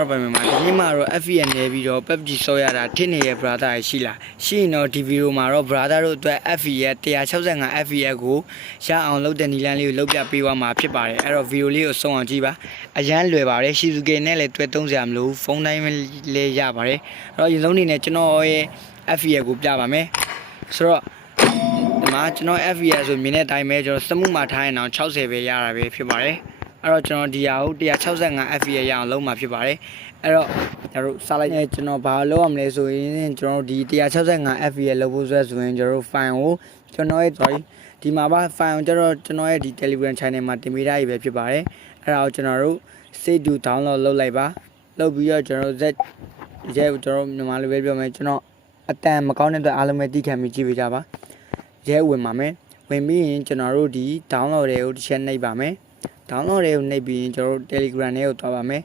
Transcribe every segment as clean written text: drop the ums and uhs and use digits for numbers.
တော်ပိုင်မှာဒီမှာတော့ FVN နေပြီးတော့ PUBG ဆော့ရတာထင်းနေတဲ့ brother ရှိလားရှိရင်တော့ဒီဗီဒီယိုမှာတော့ brother တို့အတွက် FVN 165 FVN ကိုရအောင်လုပ်တဲ့နည်းလမ်းလေးကိုလုပ်ပြပေးသွားမှာဖြစ်ပါတယ်အဲ့တော့ဗီဒီယိုလေးကိုဆုံးအောင်ကြည့်ပါအရန်လွယ်ပါတယ် Shizuke နဲ့လည်းတွေ့သုံးစရာမလိုဖုန်းတိုင်းလည်းရပါတယ်အဲ့တော့အရင်ဆုံးအနေနဲ့ကျွန်တော်ရဲ့ FVN ကိုပြပါမယ်ဆိုတော့ဒီမှာကျွန်တော် FVN ဆိုမြင်တဲ့အတိုင်းပဲကျွန်တော်စမှုမှာထားရင်တော့60ပဲရတာပဲဖြစ်ပါတယ်အဲ့တော့ကျွန်တော်ဒီဟာကို165 FVN ရအောင်လုပ်မှာဖြစ်ပါတယ်အဲ့တော့ကျွန်တော်စလိုက်ကျွန်တော်ဘာလုပ်ရမလဲဆိုရင်ကျွန်တော်ဒီ165 FVN လုပ်ဖို့ဆိုရင်ကျွန်တော် file ကိုကျွန်တော်ရဲ့ sorry ဒီမှာပါ file ကိုကျွန်တော်ရဲ့ဒီ Telegram channel မှာတင်ပေးထားရပဲဖြစ်ပါတယ်အဲ့ဒါကိုကျွန်တော်တို့ save to download လုပ်လိုက်ပါလုပ်ပြီးတော့ကျွန်တော် Z ရဲကျွန်တော်မြန်မာလိုပဲပြောမယ်ကျွန်တော်အတန်မကောင်းတဲ့အတွက်အားလုံးပဲတိခံပြီးကြည့်ပေးကြပါရဲဝင်ပါမယ်ဝင်ပြီးရင်ကျွန်တော်တို့ဒီ download တွေကိုတစ်ချက်နှိပ်ပါမယ်download တွေကိုနှိပ်ပြီးရင်ကျွန်တော်တို့ Telegram ထဲကိုသွားပါမယ်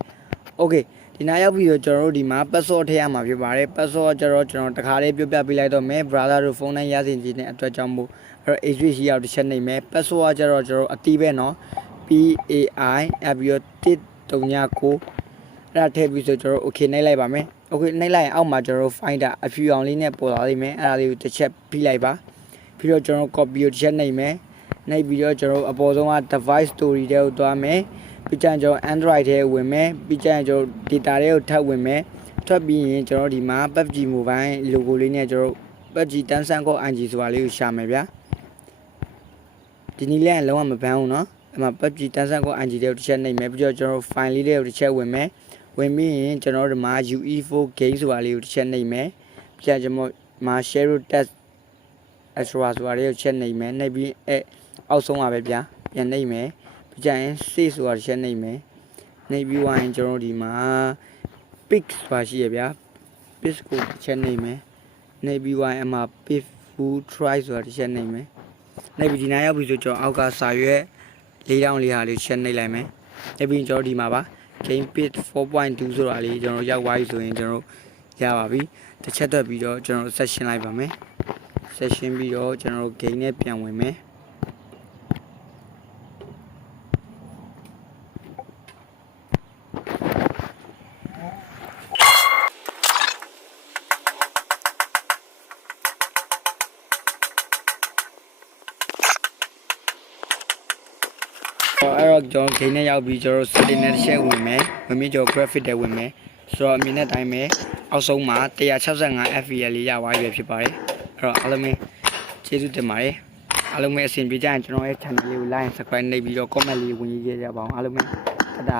Okay ဒီနားရောက်ပြီးတော့ကျွန်တော်တို့ဒီမှာ password ထည့်ရမှာဖြစ်ပါတယ် password ကျတော့ကျွန်တော်တခါလေးပြောပြပေးလိုက်တော့မယ် brother တို့ဖုန်းတိုင်းရစီခြင်းတဲ့အတွက်ကြောင့်မို့အဲ့တော့ HH ရောက်တစ်ချက်နှိပ်မယ် password ကျတော့ကျွန်တော်အတီးပဲเนาะ PAI အပြီးတော့139အဲ့ဒါထည့်ပြီးဆိုကျွန်တော် okay နှိပ်လိုက်ပါမယ် okay နှိပ်လိုက်ရင်အောက်မှာကျွန်တော် finder အဖြူအောင်လေးနဲ့ပေါ်လာလိမ့်မယ်အဲ့ဒါလေးကိုတစ်ချက်ပြီးလိုက်ပါပြီးတော့ကျွန်တော် copy ကိုတစ်ချက်နှိပ်မယ်နှိပ်ပြီးတော့ကျွန်တော်အပေါ်ဆုံးက device story တွေကိုသွားမယ်ပြီးကြရင်ကျွန်တော် Android ထဲဝင်မယ်ပြီးကြရင်ကျွန်တော် data တွေကိုထပ်ဝင်မယ်ထပ်ပြီးရင်ကျွန်တော်ဒီမှာ PUBG Mobile logo လေးနဲ့ကျွန်တော် PUBG တန်းဆန်းကော NG ဆိုတာလေးကိုရှာမယ်ဗျာဒီနည်းလေးကလုံးဝမပန်းဘူးเนาะအဲ့မှာ PUBG တန်းဆန်းကော NG တွေကိုတစ်ချက်နှိပ်မယ်ပြီးတော့ကျွန်တော် file လေးတွေကိုတစ်ချက်ဝင်မယ်ဝင်ပြီးရင်ကျွန်တော်ဒီမှာ UE4 game ဆိုတာလေးကိုတစ်ချက်နှိပ်မယ်ပြီးကြရင်ကျွန်တော်မှာ share test extra ဆိုတာလေးကိုချက်နှိပ်မယ်နှိပ်ပြီးအောက်ဆုံးပါပဲဗျာပြန်နှိပ်မယ်ပြီးကြရင် save ဆိုတာတစ်ချက်နှိပ်မယ်နှိပ်ပြီးဝိုင်းကျွန်တော်ဒီမှာ pick ဆိုတာရှိရဗျာ pick ကိုတစ်ချက်နှိပ်မယ်နှိပ်ပြီးဝိုင်းအမှာ pick full try ဆိုတာတစ်ချက်နှိပ်မယ်နှိပ်ပြီးဒီနားရောက်ပြီဆိုကျွန်တော်အောက်ကစာရွက်4000ဟာလေးချက်နှိပ်လိုက်မယ်နှိပ်ပြီးကျွန်တော်ဒီမှာပါ game pit 4.2 ဆိုတာလေးကျွန်တော်ရောက်သွားပြီဆိုရင်ကျွန်တော်ရပါပြီတစ်ချက်တွက်ပြီးတော့ကျွန်တော် session လိုက်ပါမယ် session ပြီးတော့ကျွန်တော် game နဲ့ပြန်ဝင်မယ်အဲ့တော့ကျွန်တော် game နဲ့ရောက်ပြီးကျွန်တော် setting နဲ့တစ်ချက်ဝင်မယ်ဝင်ပြီးကျွန်တော် graphic တွေဝင်မယ်ဆိုတော့အမြင်နဲ့တိုင်းပဲအောက်ဆုံးမှာ165 fps လေးရသွားပြီဖြစ်ပါတယ်အဲ့တော့အားလုံးပဲကျေးဇူးတင်ပါတယ်အားလုံးပဲအဆင်ပြေကြရင်ကျွန်တော်ရဲ့ channel လေးကို like and subscribe နှိပ်ပြီးတော့ comment လေးဝင်ရေးကြပါအောင်အားလုံးပဲတဒါ